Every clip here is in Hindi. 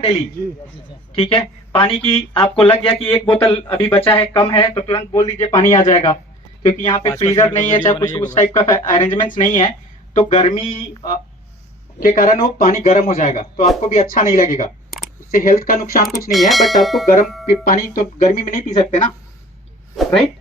डेली, ठीक है। पानी की आपको लग गया कि एक बोतल अभी बचा है, कम है, तो तुरंत बोल दीजिए, पानी आ जाएगा। क्योंकि यहाँ पे फ्रीजर नहीं है, चाहे कुछ उस टाइप का अरेंजमेंट्स नहीं है, तो गर्मी के कारण वो पानी गर्म हो जाएगा, तो आपको भी अच्छा नहीं लगेगा। इससे हेल्थ का नुकसान कुछ नहीं है, बट आपको गर्म पानी तो गर्मी में नहीं पी सकते ना, राइट।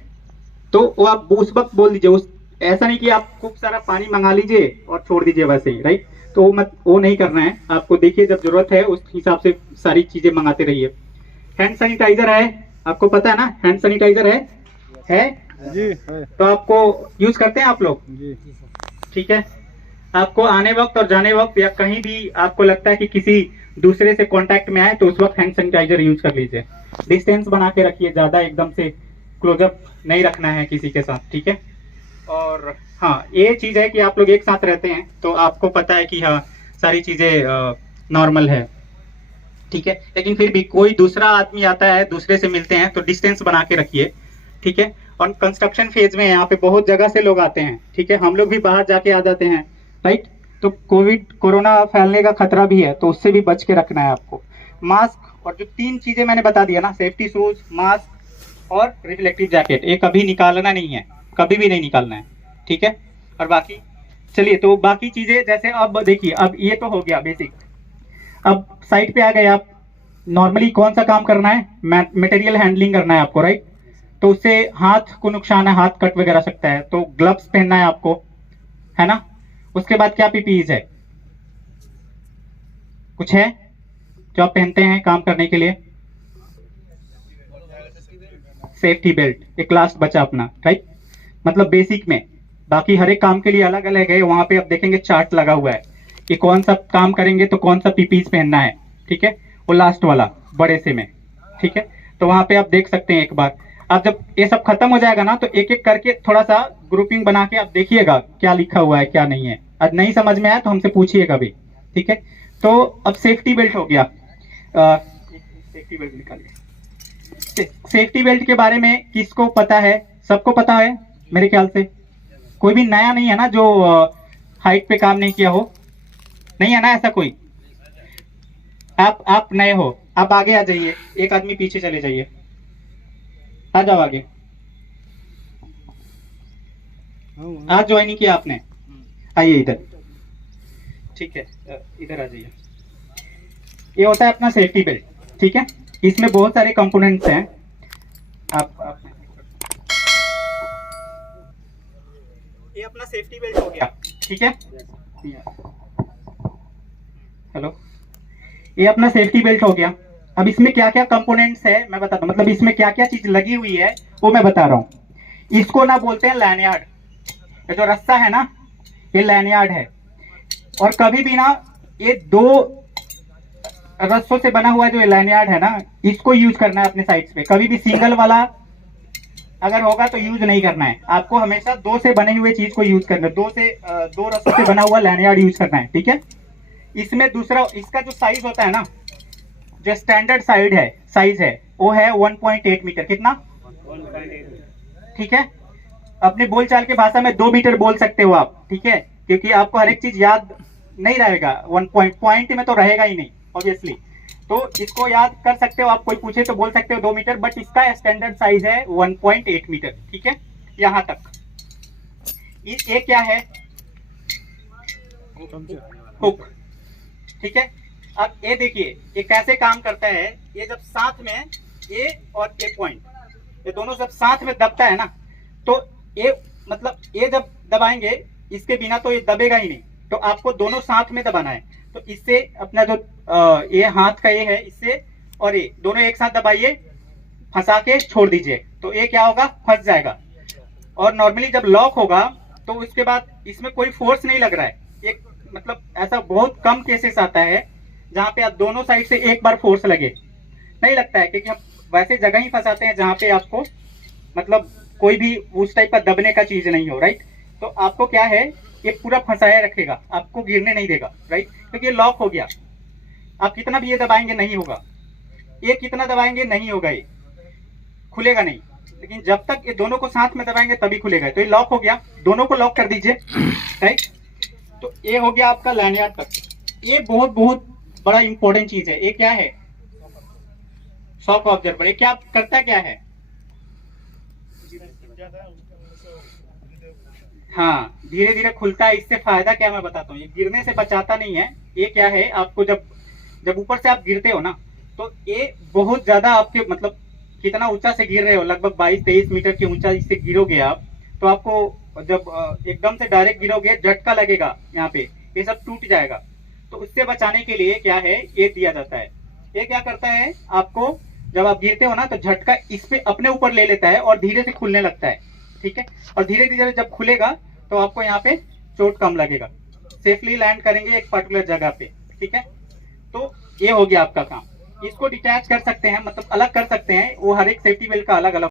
तो वो आप उस वक्त बोल दीजिए, उस ऐसा नहीं कि आप खूब सारा पानी मंगा लीजिए और छोड़ दीजिए वैसे ही, राइट। तो वो नहीं करना है आपको। देखिए जब जरूरत है उस हिसाब से सारी चीजें मंगाते रहिए। हैंड सैनिटाइजर है, आपको पता है ना, हैंड सैनिटाइजर है जी है। तो आपको यूज करते हैं आप लोग जी। ठीक है। आपको आने वक्त और जाने वक्त या कहीं भी आपको लगता है कि किसी दूसरे से कांटेक्ट में आए, तो उस वक्त हैंड सैनिटाइजर यूज कर लीजिए। डिस्टेंस बना के रखिए, ज्यादा एकदम से क्लोजअप नहीं रखना है किसी के साथ, ठीक है। और हाँ, ये चीज है कि आप लोग एक साथ रहते हैं तो आपको पता है कि हाँ सारी चीजें नॉर्मल है, ठीक है। लेकिन फिर भी कोई दूसरा आदमी आता है, दूसरे से मिलते हैं, तो डिस्टेंस बना के रखिए, ठीक है। और कंस्ट्रक्शन फेज में यहाँ पे बहुत जगह से लोग आते हैं, ठीक है, हम लोग भी बाहर जाके आ जाते हैं, राइट। तो कोरोना फैलने का खतरा भी है, तो उससे भी बच के रखना है आपको। मास्क और जो 3 चीजें मैंने बता दिया ना, सेफ्टी शूज, मास्क और रिफ्लेक्टिव जैकेट, ये कभी निकालना नहीं है, कभी भी नहीं निकालना है, ठीक है। और बाकी चलिए, तो बाकी चीजें जैसे अब देखिए, अब ये तो हो गया बेसिक। अब साइड पे आ गए आप, नॉर्मली कौन सा काम करना है, मटेरियल हैंडलिंग करना है आपको, राइट। तो उससे हाथ को नुकसान है, हाथ कट वगैरह सकता है, तो ग्लव्स पहनना है आपको, है ना। उसके बाद क्या पीपीईज है, कुछ है जो आप पहनते हैं काम करने के लिए? सेफ्टी बेल्ट, एक लास्ट बचा अपना, राइट। मतलब बेसिक में, बाकी हर एक काम के लिए अलग अलग है। वहां पे आप देखेंगे चार्ट लगा हुआ है कि कौन सा काम करेंगे तो कौन सा पीपीईज पहनना है, ठीक है। वो लास्ट वाला बड़े से में, ठीक है। तो वहां पे आप देख सकते हैं एक बार। अब जब ये सब खत्म हो जाएगा ना, तो एक एक करके थोड़ा सा ग्रुपिंग बना के आप देखिएगा क्या लिखा हुआ है क्या नहीं है। अब नहीं समझ में आया तो हमसे पूछिएगा भी, ठीक है। तो अब सेफ्टी बेल्ट हो गया, सेफ्टी बेल्ट निकालिए। सेफ्टी बेल्ट के बारे में किसको पता है? सबको पता है मेरे ख्याल से। कोई भी नया नहीं है ना जो हाइट पे काम नहीं किया हो, नहीं है ना ऐसा कोई? आप नए हो, आप आगे आ जाइए, एक आदमी पीछे चले जाइए, आ जाओ आगे। आज ज्वाइन किया आपने, आइए इधर, ठीक है, इधर आ जाइए। ये होता है अपना सेफ्टी बेल्ट, ठीक है। इसमें बहुत सारे कंपोनेंट्स हैं। आप ये अपना सेफ्टी बेल्ट हो गया, ठीक है। हेलो, ये अपना सेफ्टी बेल्ट हो गया। अब इसमें क्या क्या कंपोनेंट्स है मैं बताता हूँ, मतलब इसमें क्या क्या चीज लगी हुई है वो मैं बता रहा हूँ। इसको ना बोलते हैं लैनियार्ड, ये जो रस्सा है ना, ये लैनियार्ड है। और कभी भी ना ये 2 रस्सों से बना हुआ जो लैनियार्ड है ना, इसको यूज करना है अपने साइड्स पे। कभी भी सिंगल वाला अगर होगा तो यूज नहीं करना है आपको, हमेशा 2 से बने हुए चीज को यूज करना है। 2 रस्सों से बना हुआ लैनियार्ड यूज करना है, ठीक है। इसमें दूसरा, इसका जो साइज होता है ना, जो स्टैंडर्ड साइज है वो है 1.8 मीटर। कितना? 1.8, ठीक है। अपने बोलचाल के भाषा में 2 मीटर बोल सकते हो आप, ठीक है, क्योंकि आपको हर एक चीज याद नहीं रहेगा, 1 पॉइंट में तो रहेगा ही नहीं ऑब्वियसली। तो इसको याद कर सकते हो आप, कोई पूछे तो बोल सकते हो 2 मीटर, बट इसका स्टैंडर्ड साइज है 1.8 मीटर, ठीक है। यहां तक ये क्या है? हुक, ठीक है। अब ये देखिए ये कैसे काम करता है। ये जब साथ में ए और ए पॉइंट, ये दोनों जब साथ में दबता है ना, तो ये मतलब ये जब दबाएंगे, इसके बिना तो ये दबेगा ही नहीं, तो आपको दोनों साथ में दबाना है। तो इससे अपना जो ये हाथ का ये है, इससे और ये दोनों एक साथ दबाइए, फंसा के छोड़ दीजिए, तो ये क्या होगा? फंस जाएगा। और नॉर्मली जब लॉक होगा तो उसके बाद इसमें कोई फोर्स नहीं लग रहा है। एक मतलब ऐसा बहुत कम केसेस आता है जहाँ पे आप दोनों साइड से एक बार फोर्स लगे, नहीं लगता है, क्योंकि हम वैसे जगह ही फंसाते हैं जहाँ पे आपको मतलब कोई भी उस टाइप का दबने का चीज नहीं हो, राइट। तो आपको क्या है, ये पूरा फंसाया रखेगा, आपको गिरने नहीं देगा, राइट, क्योंकि ये लॉक हो गया। आप कितना भी ये दबाएंगे नहीं होगा, ये कितना दबाएंगे नहीं होगा, ये खुलेगा नहीं। लेकिन जब तक ये दोनों को साथ में दबाएंगे तभी खुलेगा। तो ये लॉक हो गया, दोनों को लॉक कर दीजिए, राइट। तो ये हो गया आपका लैनियार्ड तक। ये बहुत बहुत बड़ा इंपॉर्टेंट चीज है। ये क्या है? Shock observer. ये क्या करता क्या है? हाँ, धीरे धीरे खुलता है। इससे फायदा क्या मैं बताता हूँ, ये गिरने से बचाता नहीं है। ये क्या है, आपको जब जब ऊपर से आप गिरते हो ना, तो ये बहुत ज्यादा आपके मतलब कितना ऊंचा से गिर रहे हो, लगभग 22-23 मीटर की ऊंचाई से गिरोगे आप, तो आपको जब एकदम से डायरेक्ट गिरोगे झटका लगेगा, यहाँ पे ये सब टूट जाएगा। तो उससे बचाने के लिए क्या है, ये दिया जाता है। ये क्या करता है, आपको जब आप गिरते हो ना तो झटका इस पे अपने ऊपर ले लेता है और धीरे से खुलने लगता है। ठीक है, और धीरे धीरे जब खुलेगा तो आपको यहाँ पे चोट कम लगेगा, सेफली लैंड करेंगे एक पर्टिकुलर जगह पे। ठीक है, तो ये हो गया आपका काम। इसको डिटैच कर सकते हैं, मतलब अलग कर सकते हैं, वो हर एक सेफ्टी बेल्ट का अलग अलग